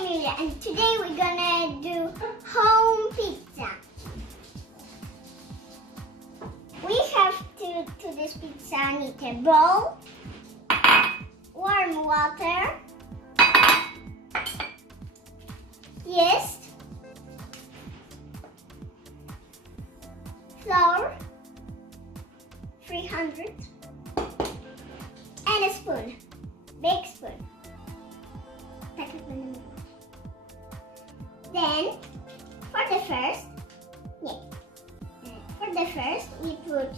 Emilia, and today we're gonna do home pizza. We have to this pizza need a bowl, warm water, yeast, flour, 300, and a spoon, big spoon. Then, for the first, we put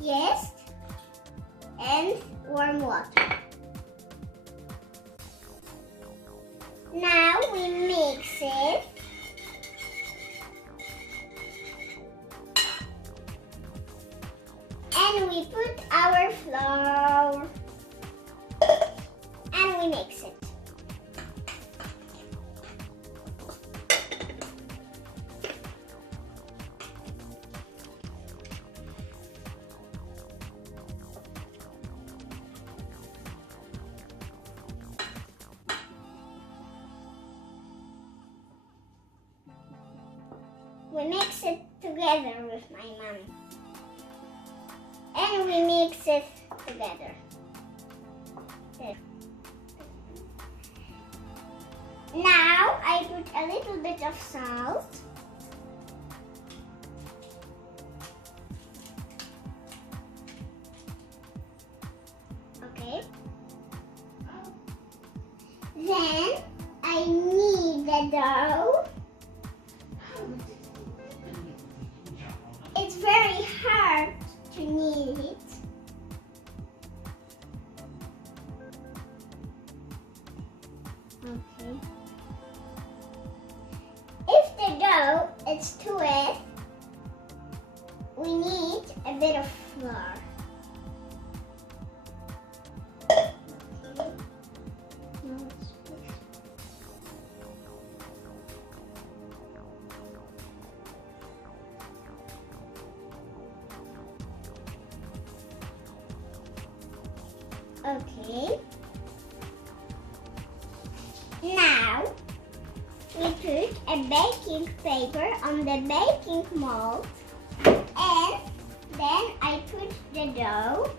yeast and warm water. Now we mix it. And we put our flour and we mix it. We mix it together with my mom. And we mix it together. Now I put a little bit of salt. Okay. Then I knead the dough. It's very hard to knead it. Okay. If the dough is too wet, we need a bit of flour. Okay. Now we put a baking paper on the baking mold, and then I put the dough.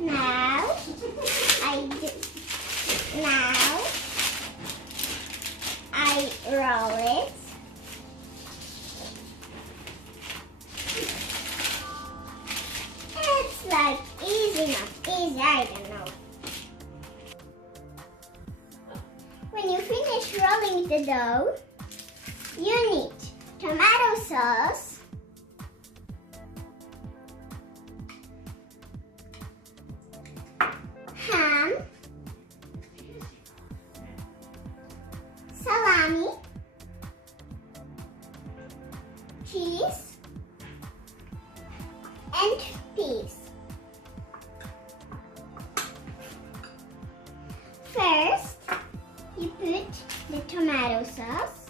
Now I roll it. It's like easy enough. Easy, I don't know. When you finish rolling the dough, you need tomato sauce, ham, salami, cheese, and peas. First, you put the tomato sauce.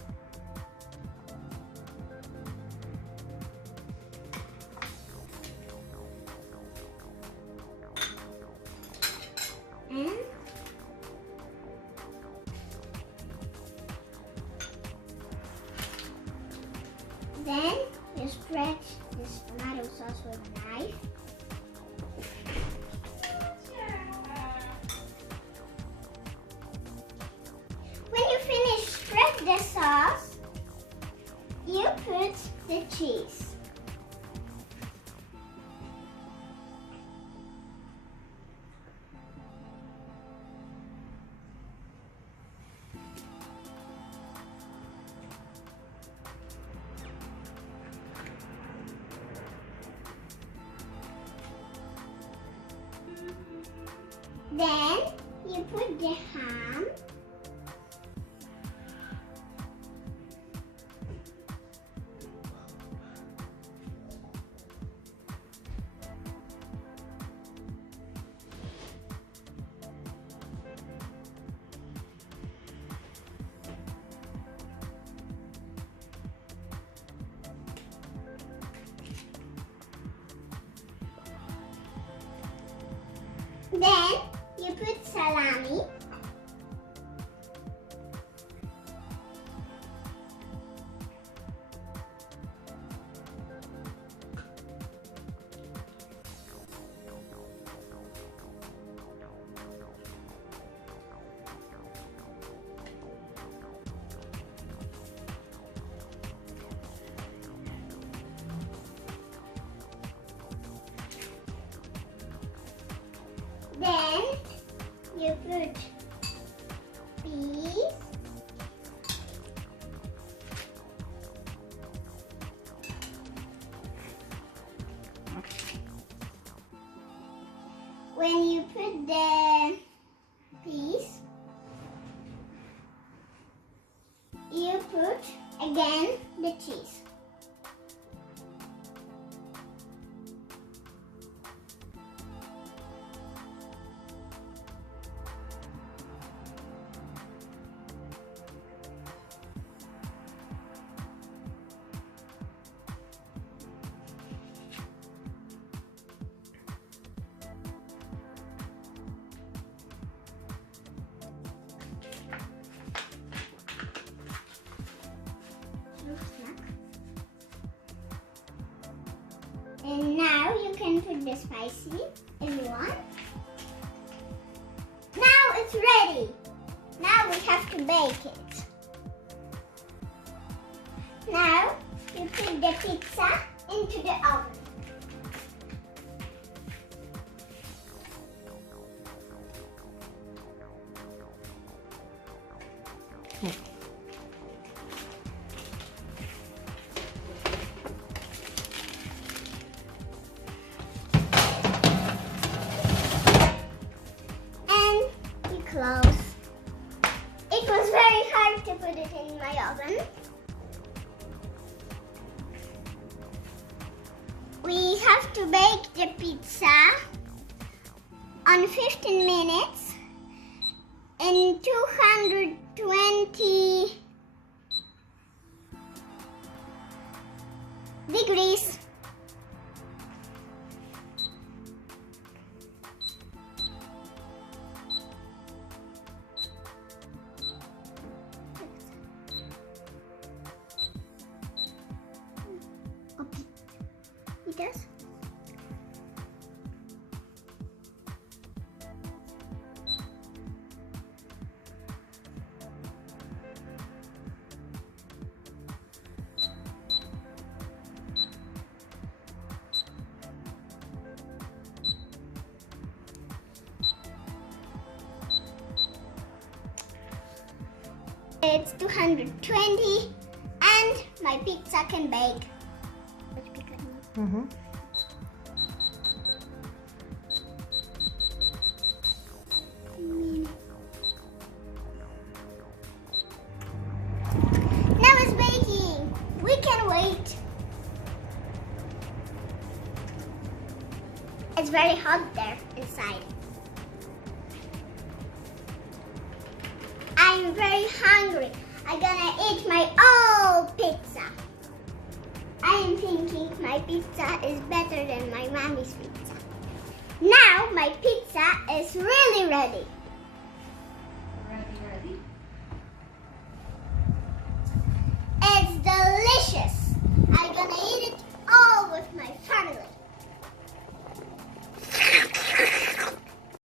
And then you spread this tomato sauce with a knife. When you finish spread the sauce, you put the cheese. Then you put the ham. put peas. When you put the peas, you put again the cheese. And now you can put the spicy if you want. Now it's ready. Now we have to bake it. Now you put the pizza into the oven. Close. It was very hard to put it in my oven. We have to bake the pizza on 15 minutes in 220 degrees. Yes. It's 220 and my pizza can bake. Mm-hmm. Now it's baking. We can wait. It's very hot there inside. I'm very hungry. I'm gonna eat my whole pizza. I am thinking my pizza is better than my mommy's pizza. Now my pizza is really ready.